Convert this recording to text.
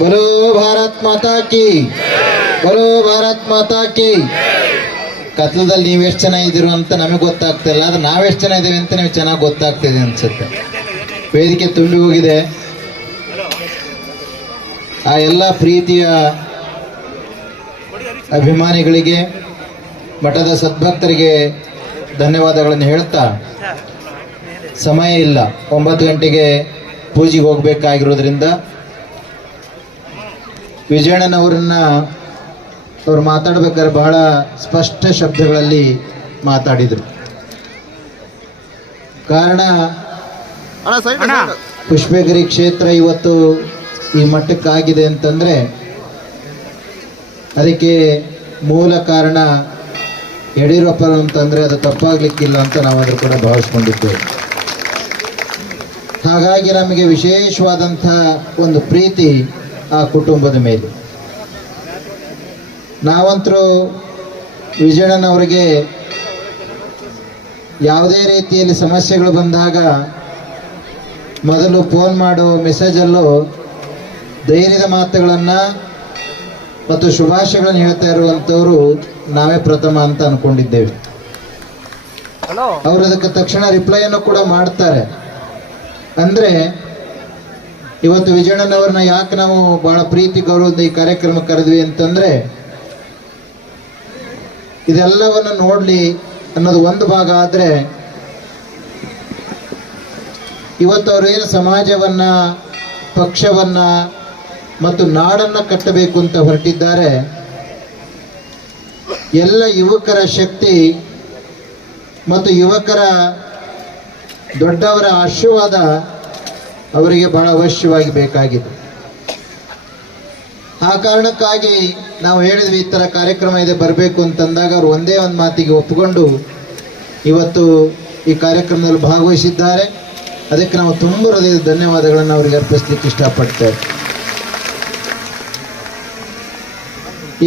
ಬರೋ ಭಾರತ್ ಮಾತಾ ಕಿ. ಬರೋ ಭಾರತ್ ಮಾತಾ ಕಿ. ಕತ್ಲದಲ್ಲಿ ನೀವು ಎಷ್ಟು ಜನ ಅಂತ ನಮಗೆ ಗೊತ್ತಾಗ್ತಿಲ್ಲ ಆದ್ರೆ ನಾವೆಷ್ಟು ಜನ ಇದ್ದೀವಿ ಅಂತ ನೀವು ಚೆನ್ನಾಗಿ ಗೊತ್ತಾಗ್ತಿದೆ ಅನ್ಸುತ್ತೆ. ವೇದಿಕೆ ತುಂಬಿ ಹೋಗಿದೆ. ಆ ಎಲ್ಲ ಪ್ರೀತಿಯ ಅಭಿಮಾನಿಗಳಿಗೆ, ಮಠದ ಸದ್ಭಕ್ತರಿಗೆ ಧನ್ಯವಾದಗಳನ್ನು ಹೇಳ್ತಾ, ಸಮಯ ಇಲ್ಲ. ಒಂಬತ್ತು ಗಂಟೆಗೆ ಪೂಜೆಗೆ ಹೋಗ್ಬೇಕಾಗಿರೋದ್ರಿಂದ ವಿಜಯಣ್ಣನವರನ್ನ ಅವ್ರು ಮಾತಾಡ್ಬೇಕಾದ್ರೆ ಬಹಳ ಸ್ಪಷ್ಟ ಶಬ್ದಗಳಲ್ಲಿ ಮಾತಾಡಿದರು. ಕಾರಣ ಪುಷ್ಪಗಿರಿ ಕ್ಷೇತ್ರ ಇವತ್ತು ಈ ಮಟ್ಟಕ್ಕಾಗಿದೆ ಅಂತಂದ್ರೆ ಅದಕ್ಕೆ ಮೂಲ ಕಾರಣ ಯಡಿಯೂರಪ್ಪ ಅಂತಂದ್ರೆ ಅದು ತಪ್ಪಾಗ್ಲಿಕ್ಕಿಲ್ಲ ಅಂತ ನಾವು ಅದ್ರ ಕೂಡ ಭಾವಿಸ್ಕೊಂಡಿದ್ದೇವೆ. ಹಾಗಾಗಿ ನಮಗೆ ವಿಶೇಷವಾದಂಥ ಒಂದು ಪ್ರೀತಿ ಆ ಕುಟುಂಬದ ಮೇಲೆ. ನಾವಂತರೂ ವಿಜಯಣ್ಣನವರಿಗೆ ಯಾವುದೇ ರೀತಿಯಲ್ಲಿ ಸಮಸ್ಯೆಗಳು ಬಂದಾಗ ಮೊದಲು ಫೋನ್ ಮಾಡೋ ಮೆಸೇಜಲ್ಲೂ ಧೈರ್ಯದ ಮಾತುಗಳನ್ನು ಮತ್ತು ಶುಭಾಶಯಗಳನ್ನು ಹೇಳ್ತಾ ಇರುವಂಥವರು ನಾವೇ ಪ್ರಥಮ ಅಂತ ಅಂದ್ಕೊಂಡಿದ್ದೇವೆ ಅವರು ಅದಕ್ಕೆ ತಕ್ಷಣ ರಿಪ್ಲೈಯನ್ನು ಕೂಡ ಮಾಡ್ತಾರೆ. ಅಂದ್ರೆ ಇವತ್ತು ವಿಜಯಣ್ಣನವ್ರನ್ನ ಯಾಕೆ ನಾವು ಬಹಳ ಪ್ರೀತಿ ಗೌರವದಿಂದ ಈ ಕಾರ್ಯಕ್ರಮ ಕರೆದ್ವಿ ಅಂತಂದ್ರೆ, ಇದೆಲ್ಲವನ್ನು ನೋಡ್ಲಿ ಅನ್ನೋದು ಒಂದು ಭಾಗ ಆದ್ರೆ, ಇವತ್ತು ಅವರೇನು ಸಮಾಜವನ್ನ, ಪಕ್ಷವನ್ನ ಮತ್ತು ನಾಡನ್ನ ಕಟ್ಟಬೇಕು ಅಂತ ಹೊರಟಿದ್ದಾರೆ. ಎಲ್ಲ ಯುವಕರ ಶಕ್ತಿ ಮತ್ತು ಯುವಕರ ದೊಡ್ಡವರ ಆಶೀರ್ವಾದ ಅವರಿಗೆ ಬಹಳ ಅವಶ್ಯವಾಗಿ ಬೇಕಾಗಿದೆ. ಆ ಕಾರಣಕ್ಕಾಗಿ ನಾವು ಹೇಳಿದ್ವಿ, ಈ ಥರ ಕಾರ್ಯಕ್ರಮ ಇದೆ, ಬರಬೇಕು ಅಂತಂದಾಗ ಅವರು ಒಂದೇ ಒಂದು ಮಾತಿಗೆ ಒಪ್ಪಿಕೊಂಡು ಇವತ್ತು ಈ ಕಾರ್ಯಕ್ರಮದಲ್ಲಿ ಭಾಗವಹಿಸಿದ್ದಾರೆ. ಅದಕ್ಕೆ ನಾವು ತುಂಬ ಹೃದಯದ ಧನ್ಯವಾದಗಳನ್ನು ಅವರಿಗೆ ಅರ್ಪಿಸ್ಲಿಕ್ಕೆ ಇಷ್ಟಪಡ್ತೇವೆ.